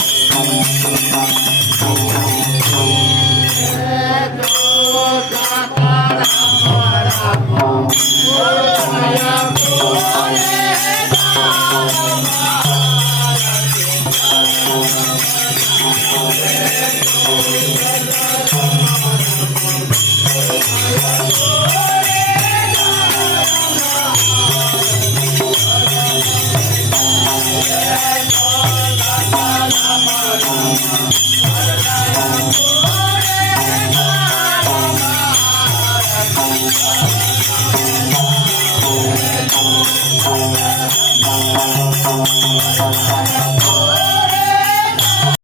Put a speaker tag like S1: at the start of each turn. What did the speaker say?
S1: Oh, Thank you.